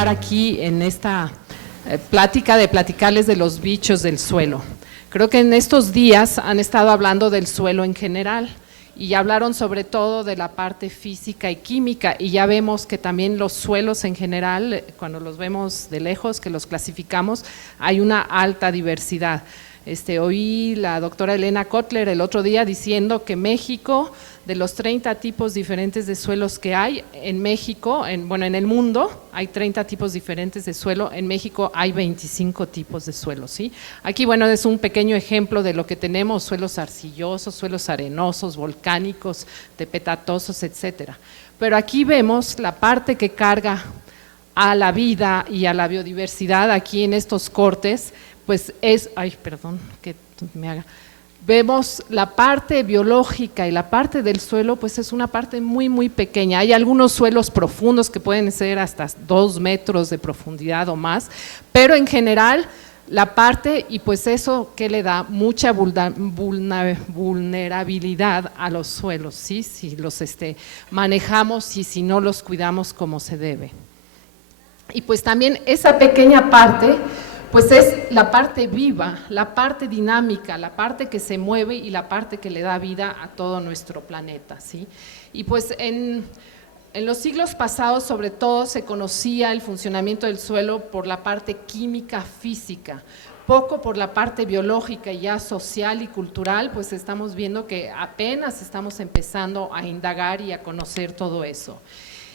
trabajar aquí en esta plática de platicarles de los bichos del suelo. Creo que en estos días han estado hablando del suelo en general y hablaron sobre todo de la parte física y química, y ya vemos que también los suelos en general, cuando los vemos de lejos, que los clasificamos, hay una alta diversidad. Oí la doctora Elena Kotler el otro día diciendo que México, de los 30 tipos diferentes de suelos que hay en México, en el mundo hay 30 tipos diferentes de suelo, en México hay 25 tipos de suelos, ¿sí? Aquí, es un pequeño ejemplo de lo que tenemos: suelos arcillosos, suelos arenosos, volcánicos, tepetatosos, etcétera. Pero aquí vemos la parte que carga a la vida y a la biodiversidad aquí en estos cortes, pues vemos la parte biológica y la parte del suelo, pues es una parte muy, muy pequeña. Hay algunos suelos profundos que pueden ser hasta 2 metros de profundidad o más, pero en general la parte, y pues eso que le da mucha vulnerabilidad a los suelos, ¿sí? Si los manejamos y si no los cuidamos como se debe. Y pues también esa pequeña parte, pues es la parte viva, la parte dinámica, la parte que se mueve y la parte que le da vida a todo nuestro planeta, ¿sí? Y pues en los siglos pasados, sobre todo, se conocía el funcionamiento del suelo por la parte química física, poco por la parte biológica y ya social y cultural, pues estamos viendo que apenas estamos empezando a indagar y a conocer todo eso.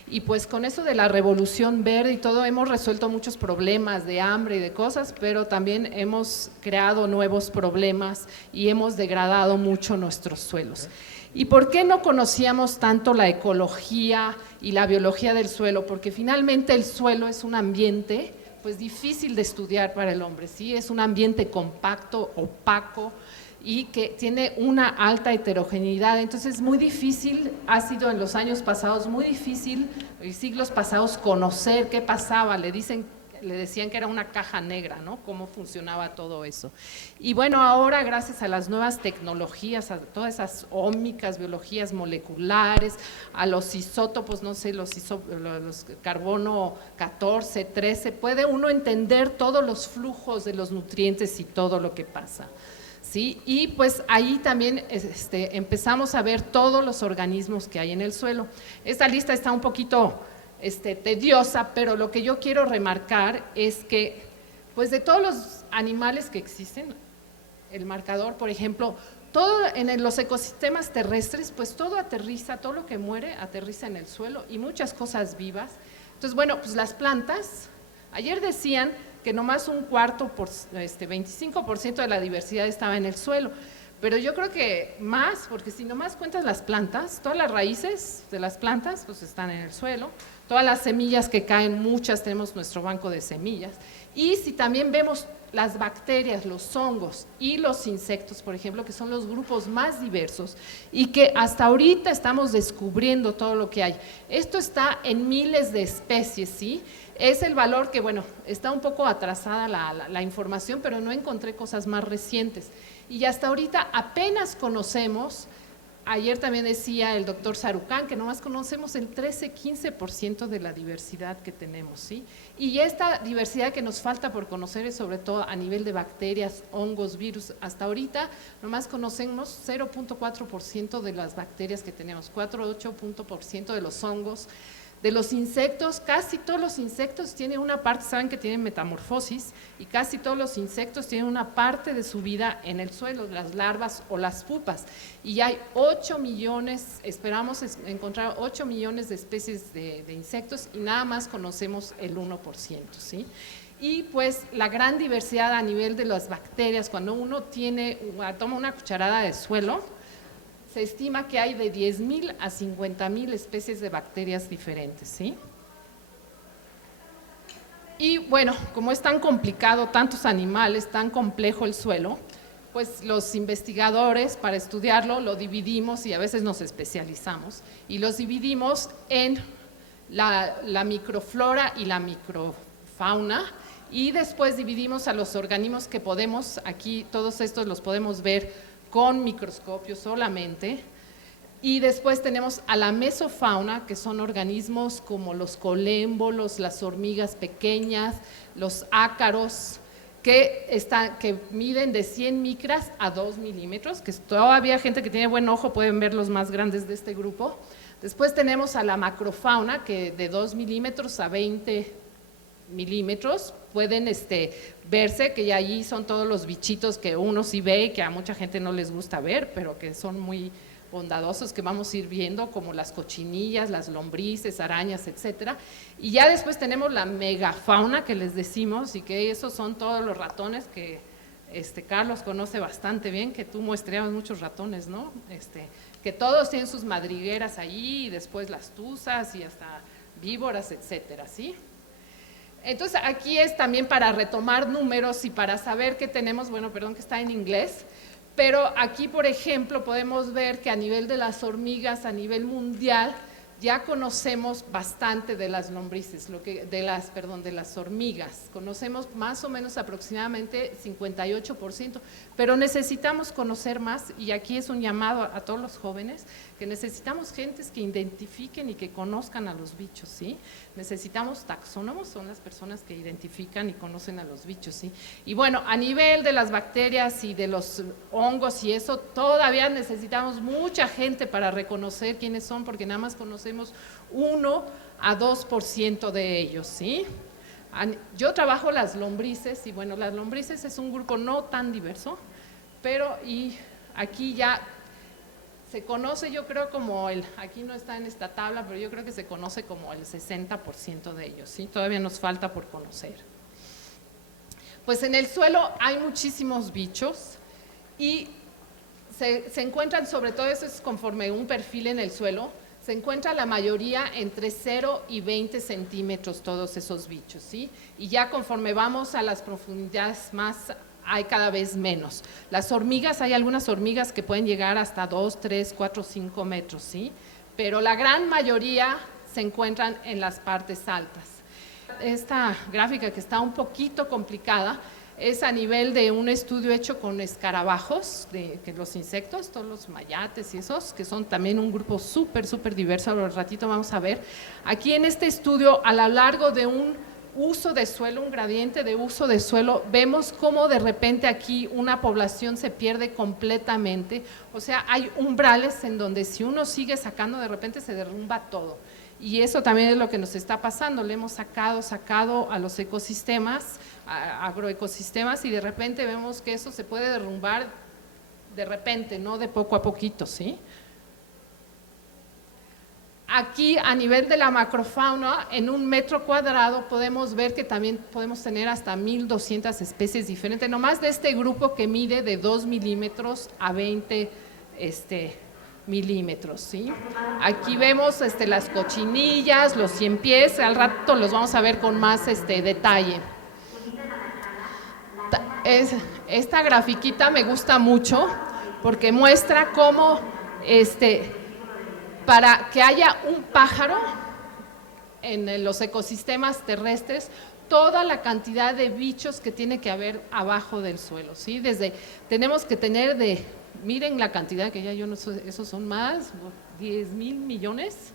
Y pues con eso de la revolución verde y todo hemos resuelto muchos problemas de hambre y de cosas, pero también hemos creado nuevos problemas y hemos degradado mucho nuestros suelos. ¿Y por qué no conocíamos tanto la ecología y la biología del suelo? Porque finalmente el suelo es un ambiente pues difícil de estudiar para el hombre, ¿sí? Es un ambiente compacto, opaco, y que tiene una alta heterogeneidad, entonces es muy difícil, ha sido en los años pasados muy difícil, en siglos pasados, conocer qué pasaba. Le decían que era una caja negra, ¿no? Cómo funcionaba todo eso. Y ahora gracias a las nuevas tecnologías, a todas esas ómicas, biologías moleculares, a los isótopos, no sé, los carbono 14, 13, puede uno entender todos los flujos de los nutrientes y todo lo que pasa. ¿Sí? Y pues ahí también empezamos a ver todos los organismos que hay en el suelo. Esta lista está un poquito tediosa, pero lo que yo quiero remarcar es que pues de todos los animales que existen, el marcador, por ejemplo, todo en los ecosistemas terrestres, pues todo aterriza, todo lo que muere aterriza en el suelo y muchas cosas vivas. Entonces, pues las plantas, ayer decían que nomás un cuarto, 25% de la diversidad estaba en el suelo, pero yo creo que más, porque si nomás cuentas las plantas, todas las raíces de las plantas pues están en el suelo, todas las semillas que caen, muchas, tenemos nuestro banco de semillas, y si también vemos las bacterias, los hongos y los insectos, por ejemplo, que son los grupos más diversos y que hasta ahorita estamos descubriendo todo lo que hay. Esto está en miles de especies, ¿sí? Es el valor que, está un poco atrasada la información, pero no encontré cosas más recientes. Y hasta ahorita apenas conocemos, ayer también decía el doctor Sarucán, que nomás conocemos el 13-15% de la diversidad que tenemos, ¿sí? Y esta diversidad que nos falta por conocer es sobre todo a nivel de bacterias, hongos, virus. Hasta ahorita nomás conocemos 0.4% de las bacterias que tenemos, 4,8% de los hongos. De los insectos, casi todos los insectos tienen una parte, saben que tienen metamorfosis, y casi todos los insectos tienen una parte de su vida en el suelo, las larvas o las pupas, y hay 8 millones, esperamos encontrar 8 millones de especies de insectos y nada más conocemos el 1%, ¿sí? Y pues la gran diversidad a nivel de las bacterias, cuando uno toma una cucharada de suelo, se estima que hay de 10,000 a 50,000 especies de bacterias diferentes, ¿sí? Y como es tan complicado, tantos animales, tan complejo el suelo, pues los investigadores para estudiarlo lo dividimos y a veces nos especializamos y los dividimos en la microflora y la microfauna, y después dividimos a los organismos que podemos, aquí todos estos los podemos ver con microscopio solamente, Y después tenemos a la mesofauna, que son organismos como los colémbolos, las hormigas pequeñas, los ácaros, que miden de 100 micras a 2 milímetros, que todavía gente que tiene buen ojo pueden ver los más grandes de este grupo. Después tenemos a la macrofauna, que de 2 milímetros a 20 milímetros pueden verse, que ya allí son todos los bichitos que uno sí ve y que a mucha gente no les gusta ver, pero que son muy bondadosos, que vamos a ir viendo, como las cochinillas, las lombrices, arañas, etcétera. Y ya después tenemos la megafauna, que les decimos, y que esos son todos los ratones que Carlos conoce bastante bien, que tú muestreabas muchos ratones, ¿no? Que todos tienen sus madrigueras allí, y después las tuzas y hasta víboras, etcétera, ¿sí? Entonces aquí es también para retomar números y para saber qué tenemos, bueno, perdón que está en inglés, pero aquí, por ejemplo, podemos ver que a nivel de las hormigas, a nivel mundial, ya conocemos bastante de las lombrices, de las hormigas. Conocemos más o menos aproximadamente 58%, pero necesitamos conocer más, y aquí es un llamado a todos los jóvenes, que necesitamos gentes que identifiquen y que conozcan a los bichos, ¿sí? Necesitamos taxónomos, son las personas que identifican y conocen a los bichos, ¿sí? Y bueno, a nivel de las bacterias y de los hongos y eso, todavía necesitamos mucha gente para reconocer quiénes son, porque nada más conocemos 1 a 2% de ellos, ¿sí? Yo trabajo las lombrices, y bueno, las lombrices es un grupo no tan diverso, pero y aquí ya se conoce, yo creo, como aquí no está en esta tabla, pero yo creo que se conoce como el 60% de ellos, ¿sí? Todavía nos falta por conocer. Pues en el suelo hay muchísimos bichos y se encuentran, sobre todo eso es conforme un perfil en el suelo, se encuentra la mayoría entre 0 y 20 centímetros todos esos bichos, ¿sí? Y ya conforme vamos a las profundidades más, hay cada vez menos. Las hormigas, hay algunas hormigas que pueden llegar hasta 2, 3, 4, 5 metros, ¿sí? Pero la gran mayoría se encuentran en las partes altas. Esta gráfica, que está un poquito complicada, es a nivel de un estudio hecho con escarabajos, que los insectos, todos los mayates y esos, que son también un grupo súper diverso, al ratito vamos a ver. Aquí en este estudio, a lo largo de un uso de suelo, un gradiente de uso de suelo, vemos cómo de repente aquí una población se pierde completamente, o sea, hay umbrales en donde si uno sigue sacando, de repente se derrumba todo. Y eso también es lo que nos está pasando, le hemos sacado a los ecosistemas, a agroecosistemas, y de repente vemos que eso se puede derrumbar de repente, no de poco a poquito, ¿sí? Aquí a nivel de la macrofauna, en 1 metro cuadrado podemos ver que también podemos tener hasta 1200 especies diferentes, nomás de este grupo que mide de 2 milímetros a 20 milímetros, ¿sí? Aquí vemos las cochinillas, los ciempiés, al rato los vamos a ver con más detalle. Esta grafiquita me gusta mucho porque muestra cómo para que haya un pájaro en los ecosistemas terrestres, toda la cantidad de bichos que tiene que haber abajo del suelo, ¿sí? Tenemos que tener miren la cantidad, que ya yo no sé, esos son más, 10,000 millones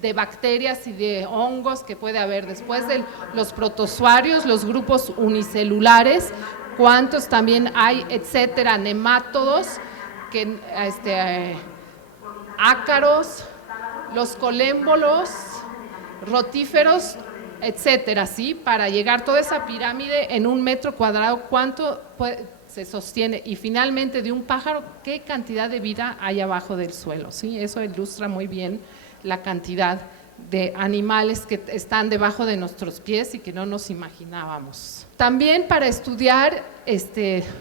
de bacterias y de hongos que puede haber. Después de los protozoarios, los grupos unicelulares, cuántos también hay, etcétera, nemátodos, ácaros, los colémbolos, rotíferos, etcétera, ¿sí? Para llegar toda esa pirámide en 1 metro cuadrado, ¿cuánto se sostiene? Y finalmente, de un pájaro, ¿qué cantidad de vida hay abajo del suelo? ¿Sí? Eso ilustra muy bien la cantidad de animales que están debajo de nuestros pies y que no nos imaginábamos. También para estudiar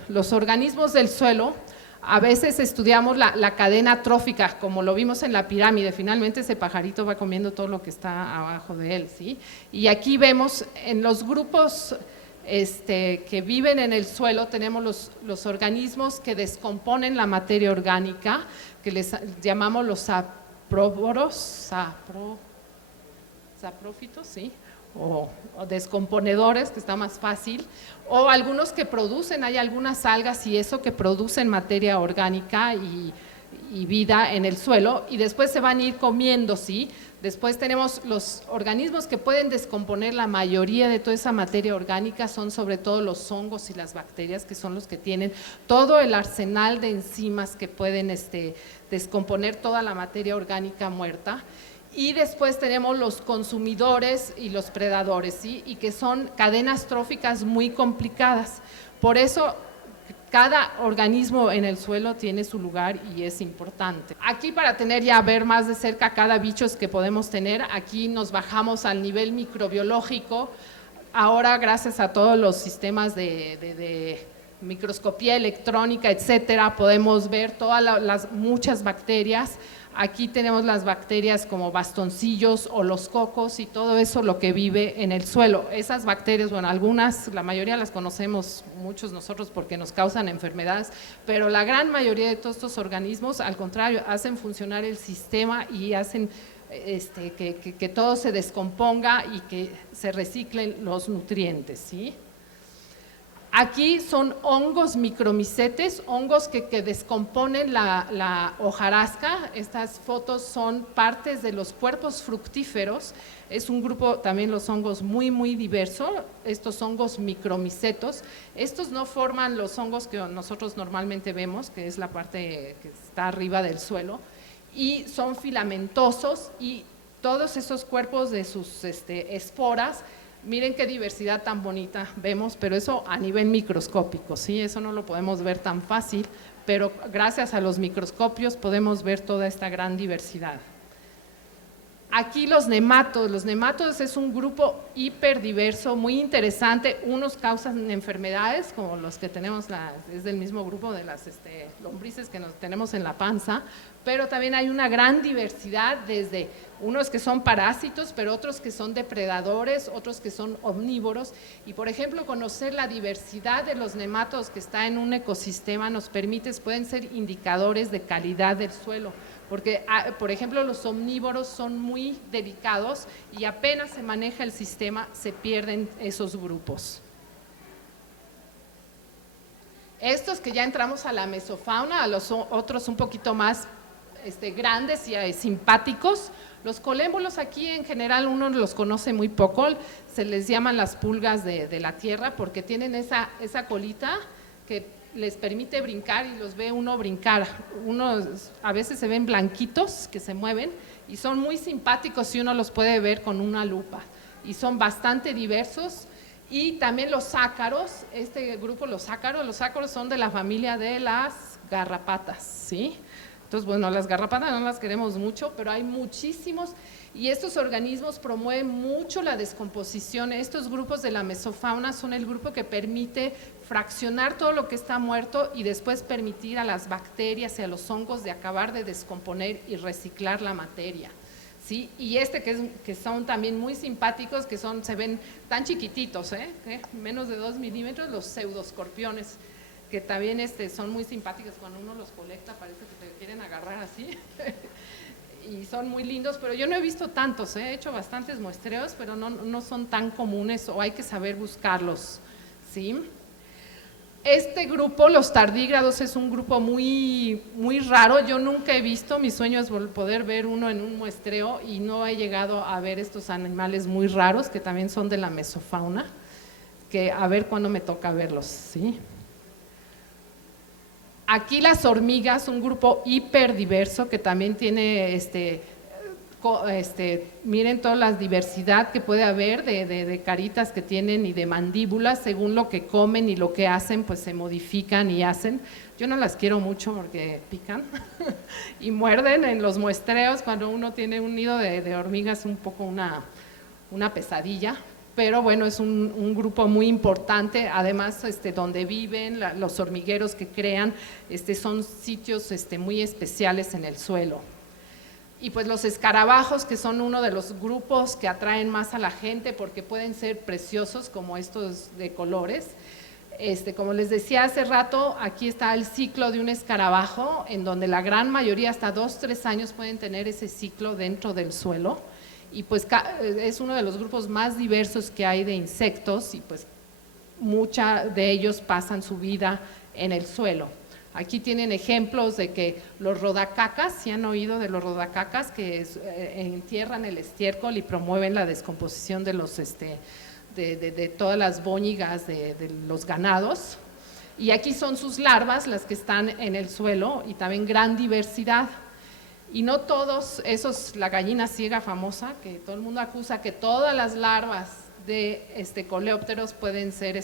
los organismos del suelo, a veces estudiamos la cadena trófica, como lo vimos en la pirámide. Finalmente ese pajarito va comiendo todo lo que está abajo de él, ¿sí? Y aquí vemos en los grupos que viven en el suelo, tenemos los organismos que descomponen la materia orgánica, que les llamamos los saprófitos, ¿sí? O descomponedores, que está más fácil, o algunos que producen, hay algunas algas y eso que producen materia orgánica, y y vida en el suelo, y después se van a ir comiendo, ¿sí? Después tenemos los organismos que pueden descomponer la mayoría de toda esa materia orgánica, son sobre todo los hongos y las bacterias, que son los que tienen todo el arsenal de enzimas que pueden descomponer toda la materia orgánica muerta. Y después tenemos los consumidores y los predadores, ¿sí? Y que son cadenas tróficas muy complicadas. Por eso cada organismo en el suelo tiene su lugar y es importante. Aquí, para tener ya ver más de cerca cada bicho que podemos tener, aquí nos bajamos al nivel microbiológico. Ahora, gracias a todos los sistemas de microscopía electrónica, etcétera, podemos ver todas las muchas bacterias. Aquí tenemos las bacterias como bastoncillos o los cocos y todo eso lo que vive en el suelo. Esas bacterias, bueno, algunas, la mayoría las conocemos muchos nosotros porque nos causan enfermedades, pero la gran mayoría de todos estos organismos, al contrario, hacen funcionar el sistema y hacen que todo se descomponga y que se reciclen los nutrientes, ¿sí? Aquí son hongos micromicetes, hongos que descomponen la hojarasca. Estas fotos son partes de los cuerpos fructíferos. Es un grupo, también los hongos, muy, muy diverso. Estos hongos micromicetos, estos no forman los hongos que nosotros normalmente vemos, que es la parte que está arriba del suelo, y son filamentosos, y todos esos cuerpos de sus esporas. Miren qué diversidad tan bonita vemos, pero eso a nivel microscópico, ¿sí? Eso no lo podemos ver tan fácil, pero gracias a los microscopios podemos ver toda esta gran diversidad. Aquí los nematodos es un grupo hiperdiverso, muy interesante. Unos causan enfermedades, como los que tenemos, es del mismo grupo de las lombrices que tenemos en la panza, pero también hay una gran diversidad, desde unos que son parásitos, pero otros que son depredadores, otros que son omnívoros. Y por ejemplo, conocer la diversidad de los nematodos que está en un ecosistema pueden ser indicadores de calidad del suelo. Porque, por ejemplo, los omnívoros son muy delicados y apenas se maneja el sistema, se pierden esos grupos. Estos que ya entramos a la mesofauna, a los otros un poquito más grandes y simpáticos. Los colémbolos aquí en general uno los conoce muy poco, se les llaman las pulgas de la tierra porque tienen esa colita que les permite brincar y los ve uno brincar. Unos a veces se ven blanquitos que se mueven y son muy simpáticos si uno los puede ver con una lupa, y son bastante diversos. Y también los ácaros, este grupo, los ácaros son de la familia de las garrapatas, ¿sí? Entonces, bueno, las garrapatas no las queremos mucho, pero hay muchísimos, y estos organismos promueven mucho la descomposición. Estos grupos de la mesofauna son el grupo que permite fraccionar todo lo que está muerto y después permitir a las bacterias y a los hongos de acabar de descomponer y reciclar la materia, ¿sí? Y que son también muy simpáticos, que se ven tan chiquititos, menos de 2 milímetros, los pseudoscorpiones, que también son muy simpáticos. Cuando uno los colecta parece que te quieren agarrar así y son muy lindos, pero yo no he visto tantos, he hecho bastantes muestreos, pero no son tan comunes, o hay que saber buscarlos, ¿sí? Este grupo, los tardígrados, es un grupo muy, muy raro. Yo nunca he visto, mi sueño es poder ver uno en un muestreo, y no he llegado a ver estos animales muy raros que también son de la mesofauna, que a ver cuándo me toca verlos, ¿sí? Aquí las hormigas, un grupo hiperdiverso que también tiene, miren toda la diversidad que puede haber de caritas que tienen y de mandíbulas, según lo que comen y lo que hacen, pues se modifican y hacen. Yo no las quiero mucho porque pican y muerden en los muestreos. Cuando uno tiene un nido de hormigas, un poco una pesadilla. Pero bueno, es un grupo muy importante. Además, donde viven, los hormigueros que crean, son sitios muy especiales en el suelo. Y pues los escarabajos, que son uno de los grupos que atraen más a la gente porque pueden ser preciosos, como estos de colores. Como les decía hace rato, aquí está el ciclo de un escarabajo, en donde la gran mayoría, hasta 2-3 años, pueden tener ese ciclo dentro del suelo. Y pues es uno de los grupos más diversos que hay de insectos, y pues muchos de ellos pasan su vida en el suelo. Aquí tienen ejemplos de que los rodacacas, ¿sí han oído de los rodacacas? Que entierran el estiércol y promueven la descomposición de los de todas las bóñigas de los ganados. Y aquí son sus larvas las que están en el suelo y también gran diversidad. Y no todos esos, la gallina ciega famosa, que todo el mundo acusa que todas las larvas de coleópteros pueden ser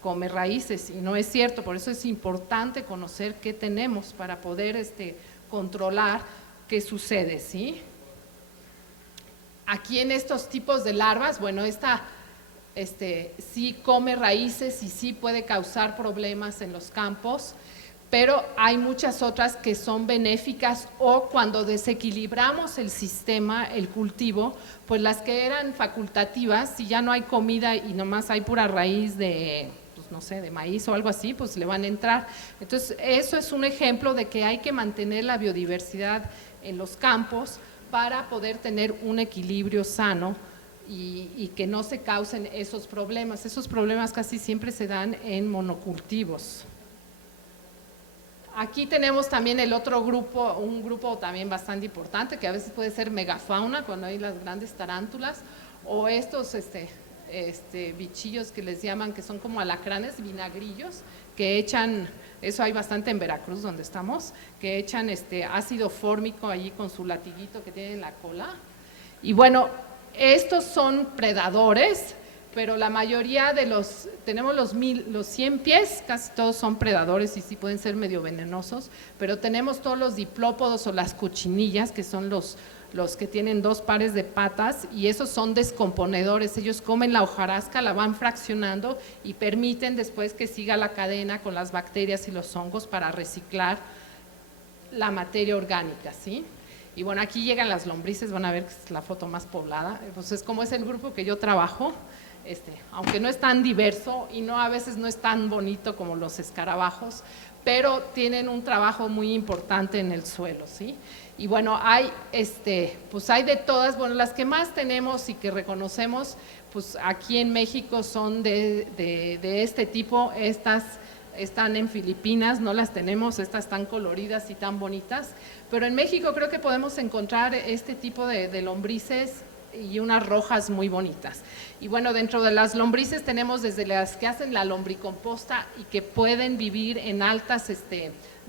come raíces, y no es cierto. Por eso es importante conocer qué tenemos para poder controlar qué sucede, ¿sí? Aquí en estos tipos de larvas, bueno, sí come raíces y sí puede causar problemas en los campos, pero hay muchas otras que son benéficas, o cuando desequilibramos el sistema, el cultivo, pues las que eran facultativas, si ya no hay comida y nomás hay pura raíz de, pues no sé, de maíz o algo así, pues le van a entrar. Entonces, eso es un ejemplo de que hay que mantener la biodiversidad en los campos para poder tener un equilibrio sano y que no se causen esos problemas. Esos problemas casi siempre se dan en monocultivos. Aquí tenemos también el otro grupo, un grupo también bastante importante, que a veces puede ser megafauna, cuando hay las grandes tarántulas, o estos bichillos que les llaman, que son como alacranes, vinagrillos, que echan, eso hay bastante en Veracruz, donde estamos, que echan ácido fórmico allí con su latiguito que tiene en la cola. Y bueno, estos son predadores, pero la mayoría de tenemos los 100 pies, casi todos son predadores y sí pueden ser medio venenosos, pero tenemos todos los diplópodos o las cochinillas, que son los que tienen 2 pares de patas, y esos son descomponedores. Ellos comen la hojarasca, la van fraccionando y permiten después que siga la cadena con las bacterias y los hongos para reciclar la materia orgánica, ¿sí? Y bueno, aquí llegan las lombrices, van a ver que es la foto más poblada, pues es como es el grupo que yo trabajo, aunque no es tan diverso y a veces no es tan bonito como los escarabajos, pero tienen un trabajo muy importante en el suelo, ¿sí? Y bueno, pues hay de todas. Bueno, las que más tenemos y que reconocemos, pues aquí en México son de este tipo. Estas están en Filipinas, no las tenemos, estas tan coloridas y tan bonitas, pero en México creo que podemos encontrar este tipo de lombrices y unas rojas muy bonitas. Y bueno, dentro de las lombrices tenemos desde las que hacen la lombricomposta y que pueden vivir en altas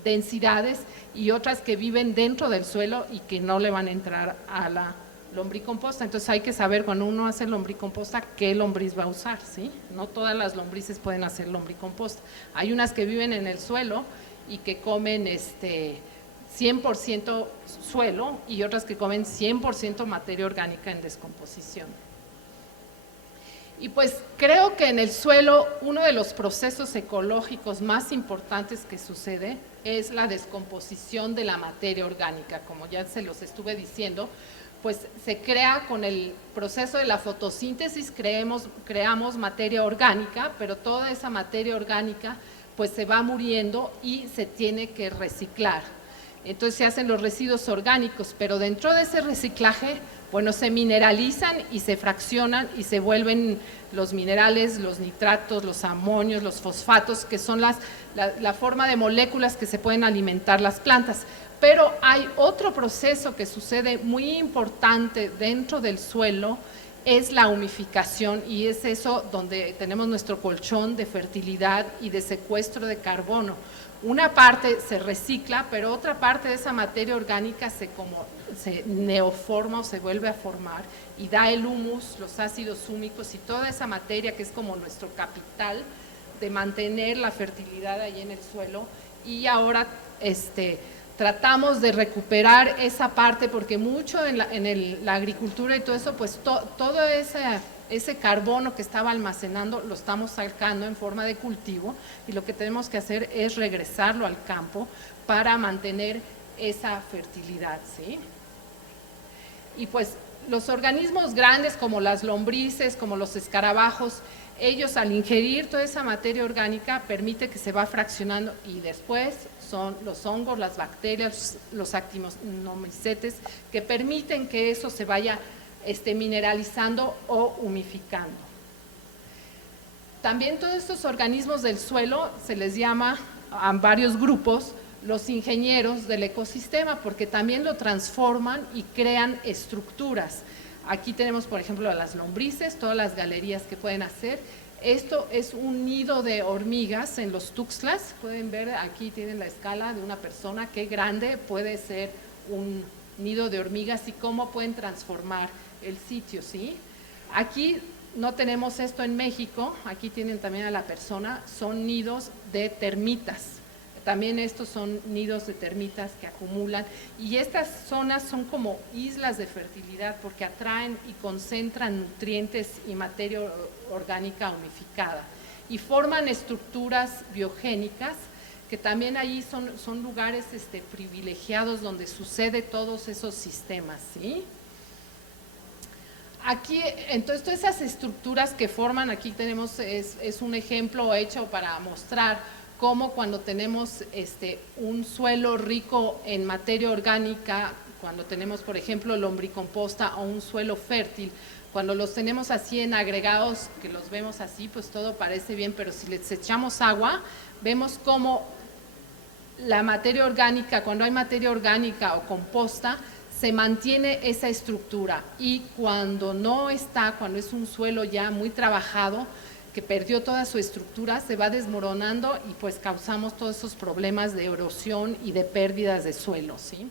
densidades, y otras que viven dentro del suelo y que no le van a entrar a la lombricomposta. Entonces hay que saber cuando uno hace lombricomposta qué lombriz va a usar, ¿sí? No todas las lombrices pueden hacer lombricomposta. Hay unas que viven en el suelo y que comen 100% suelo, y otras que comen 100% materia orgánica en descomposición. Y pues creo que en el suelo uno de los procesos ecológicos más importantes que sucede es la descomposición de la materia orgánica. Como ya se los estuve diciendo, pues se crea con el proceso de la fotosíntesis, creamos materia orgánica, pero toda esa materia orgánica pues se va muriendo y se tiene que reciclar. Entonces se hacen los residuos orgánicos, pero dentro de ese reciclaje, bueno, se mineralizan y se fraccionan y se vuelven los minerales, los nitratos, los amonios, los fosfatos, que son la forma de moléculas que se pueden alimentar las plantas. Pero hay otro proceso que sucede muy importante dentro del suelo, es la humificación, y es eso donde tenemos nuestro colchón de fertilidad y de secuestro de carbono. Una parte se recicla, pero otra parte de esa materia orgánica se neoforma o se vuelve a formar y da el humus, los ácidos húmicos y toda esa materia que es como nuestro capital de mantener la fertilidad ahí en el suelo. Y ahora tratamos de recuperar esa parte, porque mucho en la agricultura y todo eso, pues todo ese carbono que estaba almacenando lo estamos sacando en forma de cultivo, y lo que tenemos que hacer es regresarlo al campo para mantener esa fertilidad, ¿sí? Y pues los organismos grandes como las lombrices, como los escarabajos, ellos al ingerir toda esa materia orgánica permite que se va fraccionando, y después son los hongos, las bacterias, los actinomycetes que permiten que eso se vaya mineralizando o humificando. También todos estos organismos del suelo se les llama a varios grupos, los ingenieros del ecosistema, porque también lo transforman y crean estructuras. Aquí tenemos, por ejemplo, las lombrices, todas las galerías que pueden hacer. Esto es un nido de hormigas en los Tuxtlas. Pueden ver, aquí tienen la escala de una persona, qué grande puede ser un nido de hormigas y cómo pueden transformar el sitio, ¿sí? Aquí no tenemos esto en México, aquí tienen también a la persona, son nidos de termitas. También estos son nidos de termitas que acumulan y estas zonas son como islas de fertilidad porque atraen y concentran nutrientes y materia orgánica humificada y forman estructuras biogénicas que también allí son lugares privilegiados donde sucede todos esos sistemas, ¿sí? Aquí, entonces, todas esas estructuras que forman, aquí tenemos, es un ejemplo hecho para mostrar cómo cuando tenemos un suelo rico en materia orgánica, cuando tenemos, por ejemplo, lombricomposta o un suelo fértil, cuando los tenemos así en agregados, que los vemos así, pues todo parece bien, pero si les echamos agua, vemos cómo la materia orgánica, cuando hay materia orgánica o composta, se mantiene esa estructura y cuando no está, cuando es un suelo ya muy trabajado, que perdió toda su estructura, se va desmoronando y pues causamos todos esos problemas de erosión y de pérdidas de suelo, ¿sí?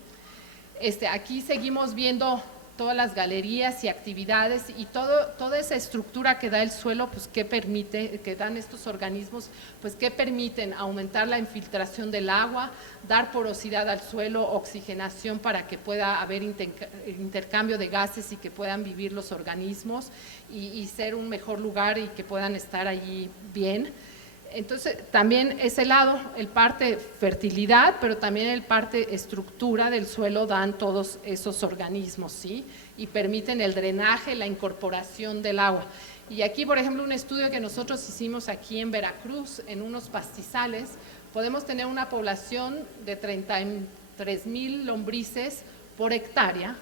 Aquí seguimos viendo todas las galerías y actividades y toda esa estructura que da el suelo, pues que permite, que dan estos organismos, pues que permiten aumentar la infiltración del agua, dar porosidad al suelo, oxigenación para que pueda haber intercambio de gases y que puedan vivir los organismos y ser un mejor lugar y que puedan estar allí bien. Entonces, también ese lado, el parte fertilidad, pero también el parte estructura del suelo dan todos esos organismos, ¿sí? Y permiten el drenaje, la incorporación del agua. Y aquí, por ejemplo, un estudio que nosotros hicimos aquí en Veracruz, en unos pastizales, podemos tener una población de 33,000 lombrices por hectárea,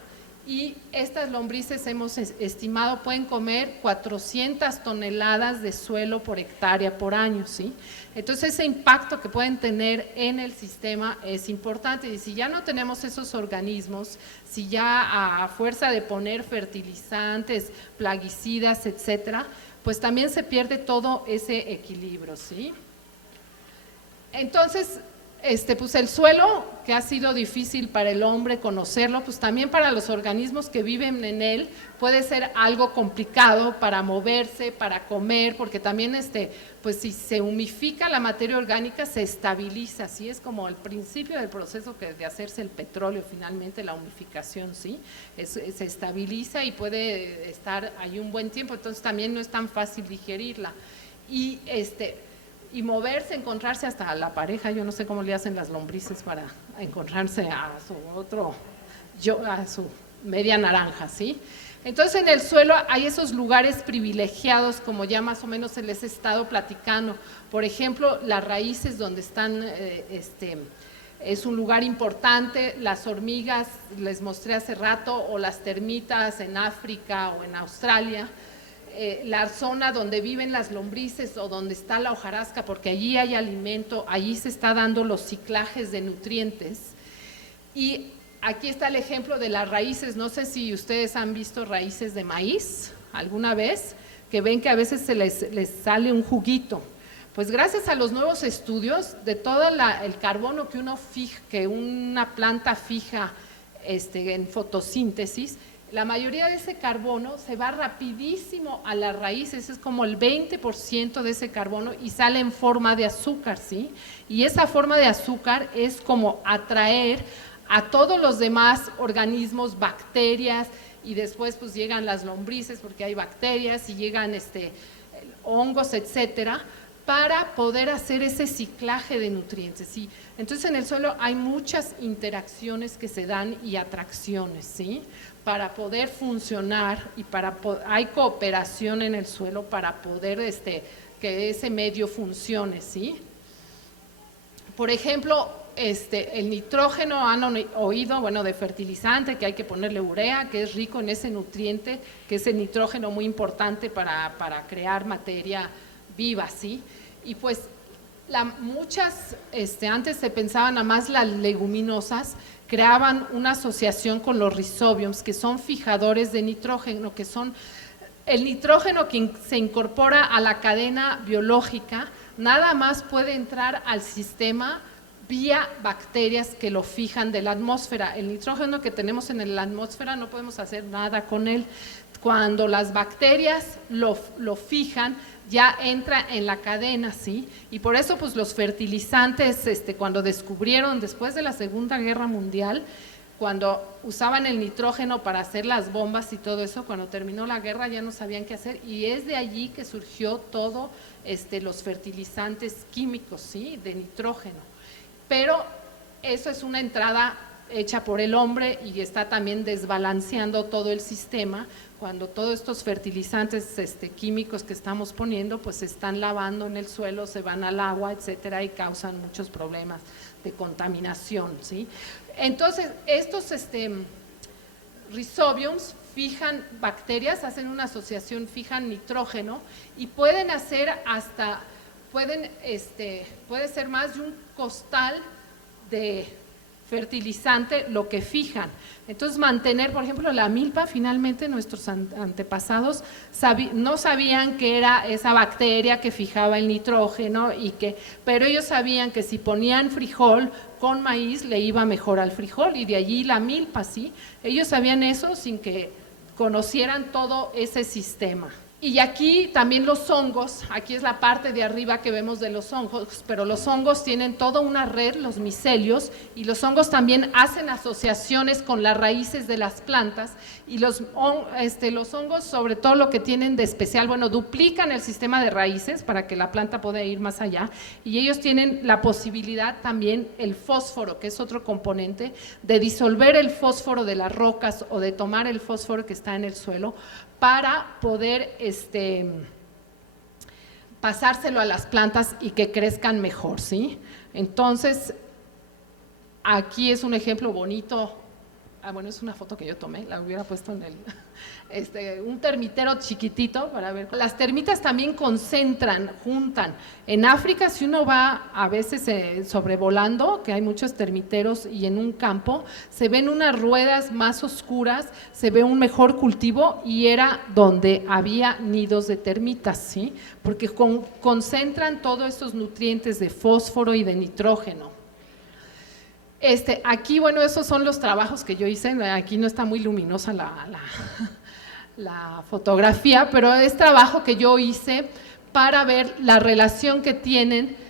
y estas lombrices hemos estimado pueden comer 400 toneladas de suelo por hectárea por año, ¿sí? Entonces ese impacto que pueden tener en el sistema es importante y si ya no tenemos esos organismos, si ya a fuerza de poner fertilizantes, plaguicidas, etcétera, pues también se pierde todo ese equilibrio, ¿sí? Entonces, pues el suelo, que ha sido difícil para el hombre conocerlo, pues también para los organismos que viven en él puede ser algo complicado para moverse, para comer, porque también pues si se humifica la materia orgánica se estabiliza, así es como el principio del proceso de hacerse el petróleo finalmente, la humificación, ¿sí? Se estabiliza y puede estar ahí un buen tiempo, entonces también no es tan fácil digerirla. Y moverse, encontrarse hasta la pareja, yo no sé cómo le hacen las lombrices para encontrarse a su media naranja, ¿sí? Entonces en el suelo hay esos lugares privilegiados, como ya más o menos se les he estado platicando, por ejemplo, las raíces donde están, es un lugar importante, las hormigas, les mostré hace rato, o las termitas en África o en Australia, la zona donde viven las lombrices o donde está la hojarasca, porque allí hay alimento, allí se está dando los ciclajes de nutrientes. Y aquí está el ejemplo de las raíces, no sé si ustedes han visto raíces de maíz alguna vez, que ven que a veces se les sale un juguito. Pues gracias a los nuevos estudios de todo el carbono que una planta fija en fotosíntesis, la mayoría de ese carbono se va rapidísimo a las raíces, es como el 20% de ese carbono y sale en forma de azúcar, ¿sí? Y esa forma de azúcar es como atraer a todos los demás organismos, bacterias, y después pues llegan las lombrices porque hay bacterias y llegan hongos, etcétera, para poder hacer ese ciclaje de nutrientes, ¿sí? Entonces en el suelo hay muchas interacciones que se dan y atracciones, ¿sí? Para poder funcionar y hay cooperación en el suelo para poder que ese medio funcione, ¿sí? Por ejemplo, el nitrógeno, han oído, bueno, de fertilizante, que hay que ponerle urea, que es rico en ese nutriente, que es el nitrógeno muy importante para crear materia viva, ¿sí? Y pues Muchas, antes se pensaban nada más las leguminosas, creaban una asociación con los rhizobiums, que son fijadores de nitrógeno, que son el nitrógeno que se incorpora a la cadena biológica, nada más puede entrar al sistema vía bacterias que lo fijan de la atmósfera. El nitrógeno que tenemos en la atmósfera no podemos hacer nada con él. Cuando las bacterias lo fijan, ya entra en la cadena, ¿sí? Y por eso, pues, los fertilizantes, cuando descubrieron después de la Segunda Guerra Mundial, cuando usaban el nitrógeno para hacer las bombas y todo eso, cuando terminó la guerra ya no sabían qué hacer, y es de allí que surgió todo, los fertilizantes químicos, ¿sí? De nitrógeno. Pero eso es una entrada hecha por el hombre y está también desbalanceando todo el sistema, cuando todos estos fertilizantes químicos que estamos poniendo pues se están lavando en el suelo, se van al agua, etcétera, y causan muchos problemas de contaminación, ¿sí? Entonces, estos rhizobiums fijan bacterias, hacen una asociación, fijan nitrógeno y pueden hacer hasta, puede ser más de un costal de fertilizante lo que fijan. Entonces, mantener, por ejemplo, la milpa, finalmente nuestros antepasados no sabían que era esa bacteria que fijaba el nitrógeno, pero ellos sabían que si ponían frijol con maíz le iba mejor al frijol, y de allí la milpa, ¿sí? Ellos sabían eso sin que conocieran todo ese sistema. Y aquí también los hongos, aquí es la parte de arriba que vemos de los hongos, pero los hongos tienen toda una red, los micelios, y los hongos también hacen asociaciones con las raíces de las plantas, y los hongos, sobre todo lo que tienen de especial, bueno, duplican el sistema de raíces para que la planta pueda ir más allá, y ellos tienen la posibilidad también, el fósforo, que es otro componente, de disolver el fósforo de las rocas o de tomar el fósforo que está en el suelo, para poder pasárselo a las plantas y que crezcan mejor, ¿sí? Entonces, aquí es un ejemplo bonito. Bueno, es una foto que yo tomé, la hubiera puesto en un termitero chiquitito para ver. Las termitas también concentran, juntan. En África, si uno va a veces sobrevolando, que hay muchos termiteros, y en un campo, se ven unas ruedas más oscuras, se ve un mejor cultivo, y era donde había nidos de termitas, ¿sí? Porque concentran todos estos nutrientes de fósforo y de nitrógeno. Aquí, bueno, esos son los trabajos que yo hice. Aquí no está muy luminosa la fotografía, pero es trabajo que yo hice para ver la relación que tienen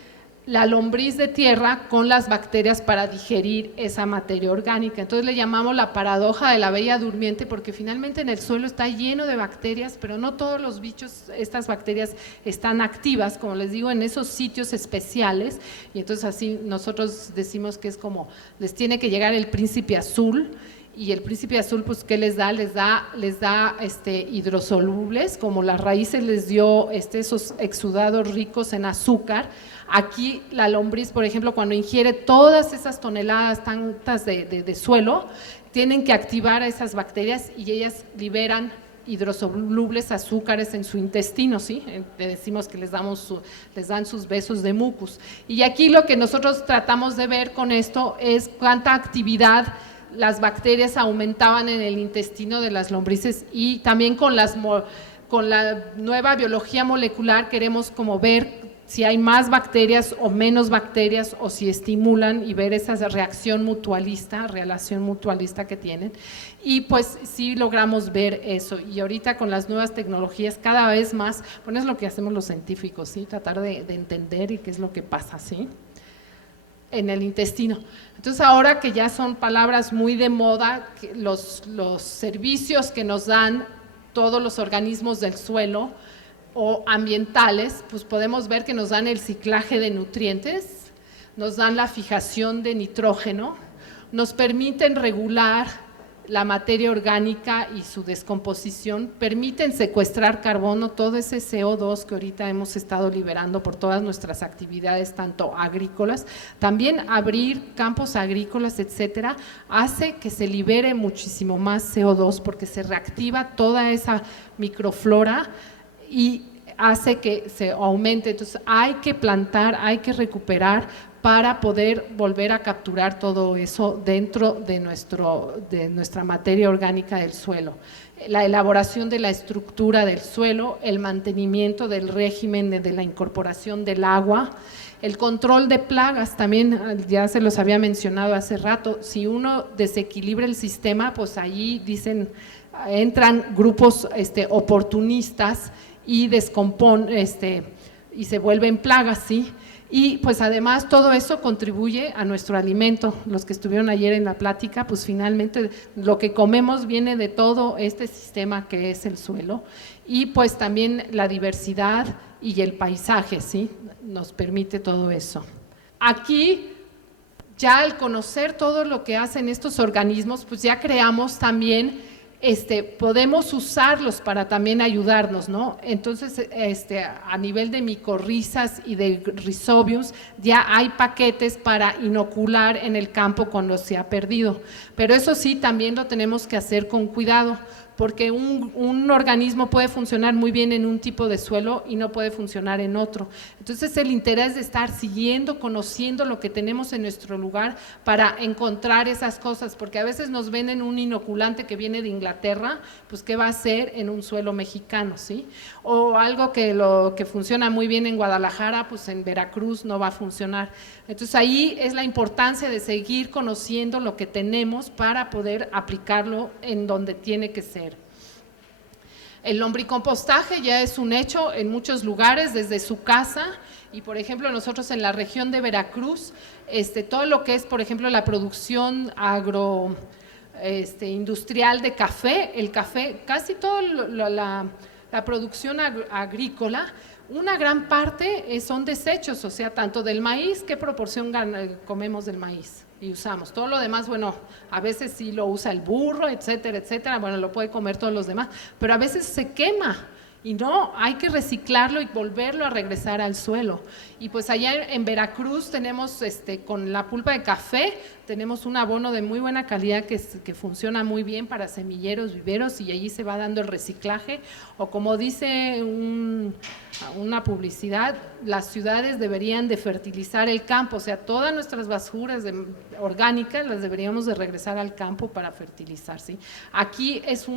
la lombriz de tierra con las bacterias para digerir esa materia orgánica. Entonces le llamamos la paradoja de la bella durmiente, porque finalmente en el suelo está lleno de bacterias, pero no todos los bichos, estas bacterias están activas, como les digo, en esos sitios especiales, y entonces así nosotros decimos que es como, les tiene que llegar el príncipe azul, y el príncipe azul, pues, ¿qué les da? Les da hidrosolubles, como las raíces les dio esos exudados ricos en azúcar. Aquí la lombriz, por ejemplo, cuando ingiere todas esas toneladas tantas de suelo, tienen que activar a esas bacterias y ellas liberan hidrosolubles, azúcares en su intestino, ¿sí? Le decimos que les dan sus besos de mucus. Y aquí lo que nosotros tratamos de ver con esto es cuánta actividad las bacterias aumentaban en el intestino de las lombrices, y también con la nueva biología molecular queremos como ver si hay más bacterias o menos bacterias, o si estimulan, y ver esa relación mutualista que tienen, y pues sí logramos ver eso. Y ahorita con las nuevas tecnologías cada vez más, bueno, es lo que hacemos los científicos, ¿sí? Tratar de entender y qué es lo que pasa, ¿sí? En el intestino. Entonces, ahora que ya son palabras muy de moda, los servicios que nos dan todos los organismos del suelo o ambientales, pues podemos ver que nos dan el ciclaje de nutrientes, nos dan la fijación de nitrógeno, nos permiten regular la materia orgánica y su descomposición, permiten secuestrar carbono, todo ese CO2 que ahorita hemos estado liberando por todas nuestras actividades, tanto agrícolas, también abrir campos agrícolas, etcétera, hace que se libere muchísimo más CO2 porque se reactiva toda esa microflora y hace que se aumente. Entonces hay que plantar, hay que recuperar para poder volver a capturar todo eso dentro de nuestra materia orgánica del suelo. La elaboración de la estructura del suelo, el mantenimiento del régimen de la incorporación del agua, el control de plagas, también ya se los había mencionado hace rato, si uno desequilibra el sistema, pues ahí dicen, entran grupos oportunistas y y se vuelven plagas, ¿sí? Y pues además todo eso contribuye a nuestro alimento. Los que estuvieron ayer en la plática, pues finalmente lo que comemos viene de todo este sistema que es el suelo, y pues también la diversidad y el paisaje, ¿sí? Nos permite todo eso. Aquí, ya al conocer todo lo que hacen estos organismos, pues ya creamos también, podemos usarlos para también ayudarnos, ¿no? Entonces, a nivel de micorrizas y de rhizobiums, ya hay paquetes para inocular en el campo cuando se ha perdido, pero eso sí, también lo tenemos que hacer con cuidado, porque un organismo puede funcionar muy bien en un tipo de suelo y no puede funcionar en otro. Entonces, el interés de estar siguiendo, conociendo lo que tenemos en nuestro lugar para encontrar esas cosas, porque a veces nos venden un inoculante que viene de Inglaterra, pues ¿qué va a hacer en un suelo mexicano, sí? O algo que funciona muy bien en Guadalajara, pues en Veracruz no va a funcionar. Entonces, ahí es la importancia de seguir conociendo lo que tenemos para poder aplicarlo en donde tiene que ser. El lombricompostaje ya es un hecho en muchos lugares, desde su casa, y por ejemplo nosotros en la región de Veracruz, todo lo que es por ejemplo la producción industrial de café, el café, casi toda la producción agrícola, una gran parte son desechos, o sea, tanto del maíz, ¿qué proporción comemos del maíz? Y usamos, todo lo demás, bueno, a veces sí lo usa el burro, etcétera, etcétera, bueno, lo puede comer todos los demás, pero a veces se quema y no, hay que reciclarlo y volverlo a regresar al suelo. Y pues allá en Veracruz tenemos, con la pulpa de café, tenemos un abono de muy buena calidad que funciona muy bien para semilleros, viveros, y allí se va dando el reciclaje, o como dice una publicidad, las ciudades deberían de fertilizar el campo, o sea, todas nuestras basuras orgánicas las deberíamos de regresar al campo para fertilizar, ¿sí? Aquí es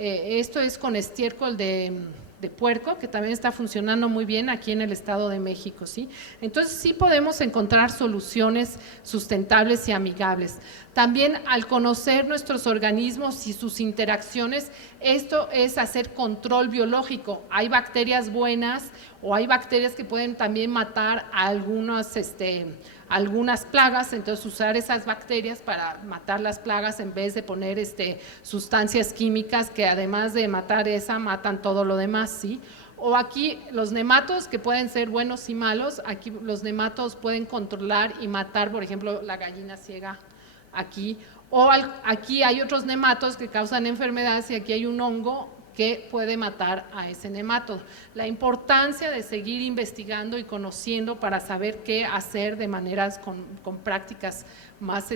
esto es con estiércol de puerco, que también está funcionando muy bien aquí en el Estado de México, ¿sí? Entonces sí podemos encontrar soluciones sustentables y amigables. También al conocer nuestros organismos y sus interacciones, esto es hacer control biológico. Hay bacterias buenas o hay bacterias que pueden también matar a algunas plagas, entonces usar esas bacterias para matar las plagas en vez de poner sustancias químicas que además de matar matan todo lo demás, ¿sí? O aquí los nematos, que pueden ser buenos y malos, aquí los nematos pueden controlar y matar, por ejemplo, la gallina ciega aquí, o aquí hay otros nematos que causan enfermedades y aquí hay un hongo que puede matar a ese nematodo. La importancia de seguir investigando y conociendo para saber qué hacer de maneras con prácticas más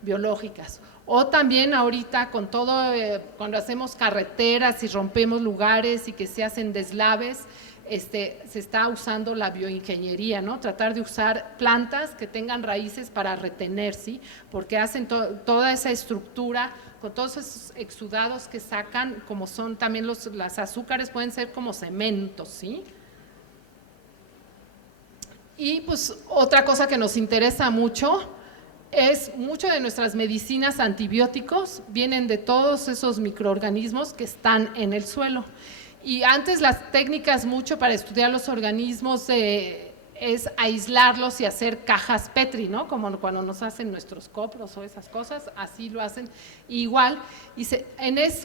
biológicas. O también ahorita con todo, cuando hacemos carreteras y rompemos lugares y que se hacen deslaves, se está usando la bioingeniería, ¿no? Tratar de usar plantas que tengan raíces para retener, ¿sí? Porque hacen toda esa estructura con todos esos exudados que sacan, como son también las azúcares, pueden ser como cementos, ¿sí? Y pues otra cosa que nos interesa mucho es mucho de nuestras medicinas antibióticos vienen de todos esos microorganismos que están en el suelo. Y antes las técnicas mucho para estudiar los organismos es aislarlos y hacer cajas Petri, ¿no? Como cuando nos hacen nuestros copros o esas cosas, así lo hacen igual. Y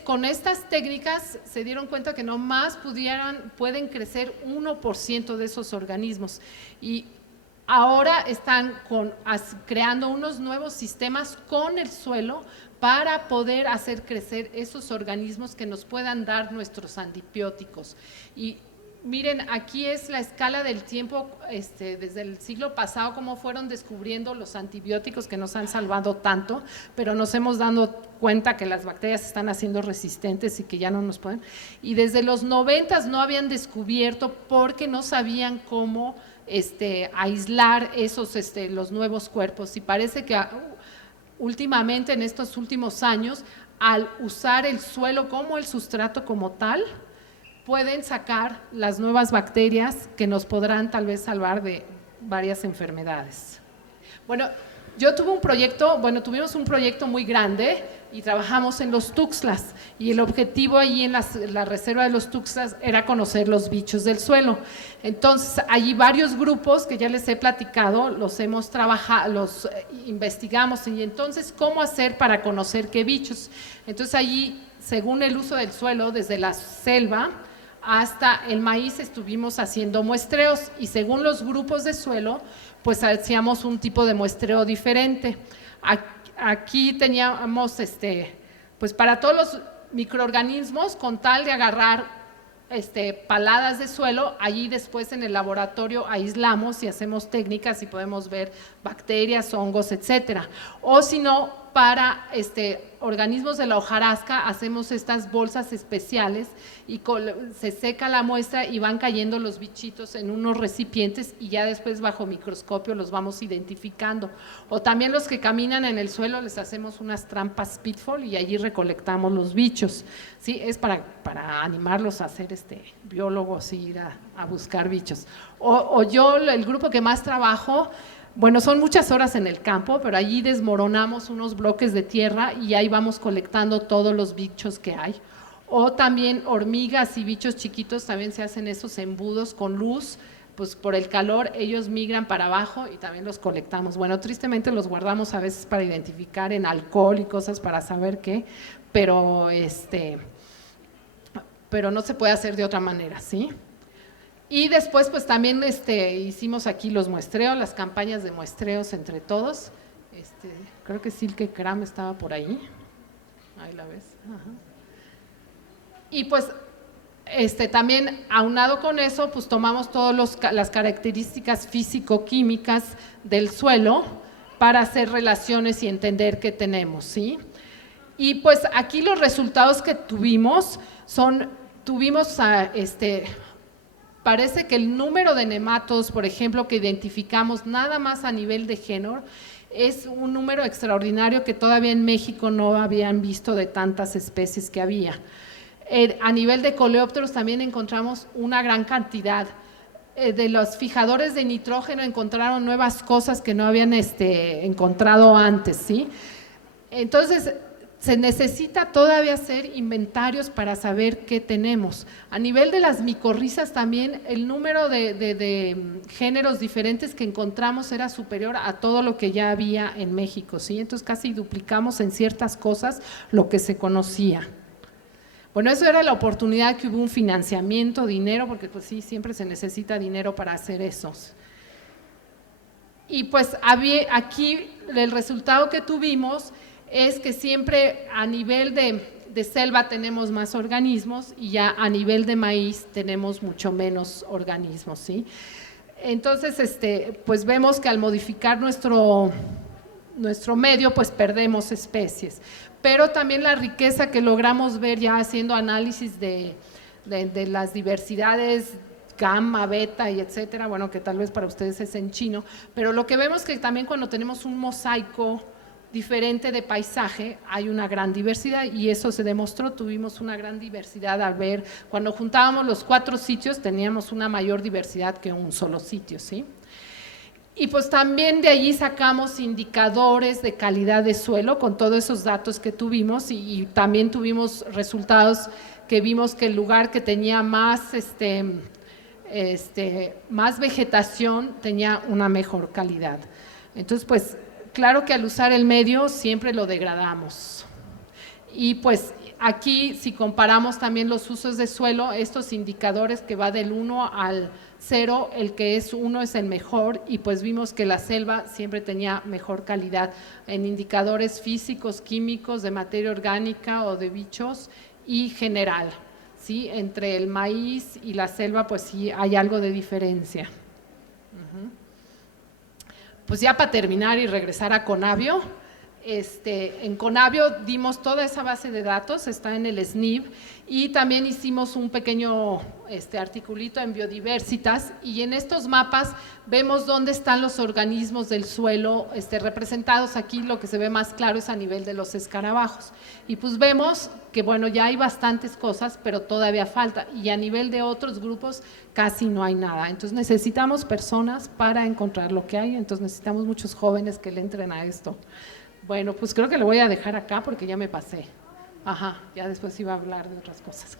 con estas técnicas se dieron cuenta que nomás pueden crecer 1% de esos organismos. Y ahora están creando unos nuevos sistemas con el suelo para poder hacer crecer esos organismos que nos puedan dar nuestros antibióticos. Y Miren, aquí es la escala del tiempo, desde el siglo pasado, cómo fueron descubriendo los antibióticos que nos han salvado tanto, pero nos hemos dado cuenta que las bacterias se están haciendo resistentes y que ya no nos pueden. Y desde los 90 no habían descubierto porque no sabían cómo aislar esos, los nuevos cuerpos. Y parece que últimamente, en estos últimos años, al usar el suelo como el sustrato como tal, pueden sacar las nuevas bacterias que nos podrán tal vez salvar de varias enfermedades. Bueno, tuvimos un proyecto muy grande y trabajamos en los Tuxtlas, y el objetivo ahí en la reserva de los Tuxtlas era conocer los bichos del suelo. Entonces, allí varios grupos que ya les he platicado, los hemos trabajado, los investigamos, y entonces, ¿cómo hacer para conocer qué bichos? Entonces, allí, según el uso del suelo, desde la selva hasta el maíz estuvimos haciendo muestreos, y según los grupos de suelo, pues hacíamos un tipo de muestreo diferente. Aquí teníamos, pues para todos los microorganismos, con tal de agarrar paladas de suelo, allí después en el laboratorio aislamos y hacemos técnicas y podemos ver bacterias, hongos, etcétera. O si no, para organismos de la hojarasca hacemos estas bolsas especiales y se seca la muestra y van cayendo los bichitos en unos recipientes, y ya después bajo microscopio los vamos identificando. O también los que caminan en el suelo les hacemos unas trampas pitfall y allí recolectamos los bichos, ¿sí? Es para animarlos a ser biólogos y ir a buscar bichos. Yo, el grupo que más trabajo, bueno, son muchas horas en el campo, pero allí desmoronamos unos bloques de tierra y ahí vamos colectando todos los bichos que hay. O también hormigas y bichos chiquitos, también se hacen esos embudos con luz, pues por el calor ellos migran para abajo y también los colectamos. Bueno, tristemente los guardamos a veces para identificar en alcohol y cosas para saber qué, pero no se puede hacer de otra manera, ¿sí? Y después pues también hicimos aquí los muestreos, las campañas de muestreos entre todos. Creo que Silke Kram estaba por ahí la ves. Ajá. Y pues también aunado con eso, pues tomamos todas las características físico-químicas del suelo para hacer relaciones y entender qué tenemos, ¿sí? Y pues aquí los resultados que tuvimos parece que el número de nematodos, por ejemplo, que identificamos nada más a nivel de género, es un número extraordinario que todavía en México no habían visto de tantas especies que había. A nivel de coleópteros también encontramos una gran cantidad. De los fijadores de nitrógeno encontraron nuevas cosas que no habían encontrado antes, ¿sí? Entonces, se necesita todavía hacer inventarios para saber qué tenemos. A nivel de las micorrizas también, el número de géneros diferentes que encontramos era superior a todo lo que ya había en México, ¿sí? Entonces casi duplicamos en ciertas cosas lo que se conocía. Bueno, eso era la oportunidad que hubo un financiamiento, dinero, porque pues sí, siempre se necesita dinero para hacer esos. Y pues aquí el resultado que tuvimos es que siempre a nivel de selva tenemos más organismos y ya a nivel de maíz tenemos mucho menos organismos, ¿sí? Entonces, pues vemos que al modificar nuestro medio, pues perdemos especies, pero también la riqueza que logramos ver ya haciendo análisis de las diversidades gamma, beta y etcétera, bueno, que tal vez para ustedes es en chino, pero lo que vemos que también cuando tenemos un mosaico diferente de paisaje, hay una gran diversidad, y eso se demostró. Tuvimos una gran diversidad al ver, cuando juntábamos los 4 sitios teníamos una mayor diversidad que un solo sitio, ¿sí? Y pues también de allí sacamos indicadores de calidad de suelo con todos esos datos que tuvimos, y también tuvimos resultados que vimos que el lugar que tenía más más vegetación tenía una mejor calidad. Entonces, pues claro que al usar el medio siempre lo degradamos. Y pues aquí, si comparamos también los usos de suelo, estos indicadores que va del 1 al 0, el que es 1 es el mejor, y pues vimos que la selva siempre tenía mejor calidad en indicadores físicos, químicos, de materia orgánica o de bichos y general, ¿sí? Entre el maíz y la selva, pues sí hay algo de diferencia. Pues ya para terminar y regresar a Conavio, en Conavio dimos toda esa base de datos, está en el SNIB, y también hicimos un pequeño articulito en Biodiversitas, y en estos mapas vemos dónde están los organismos del suelo representados. Aquí lo que se ve más claro es a nivel de los escarabajos, y pues vemos que bueno, ya hay bastantes cosas, pero todavía falta, y a nivel de otros grupos casi no hay nada. Entonces necesitamos personas para encontrar lo que hay, entonces necesitamos muchos jóvenes que le entren a esto. Bueno, pues creo que lo voy a dejar acá porque ya me pasé. Ajá, ya después iba a hablar de otras cosas.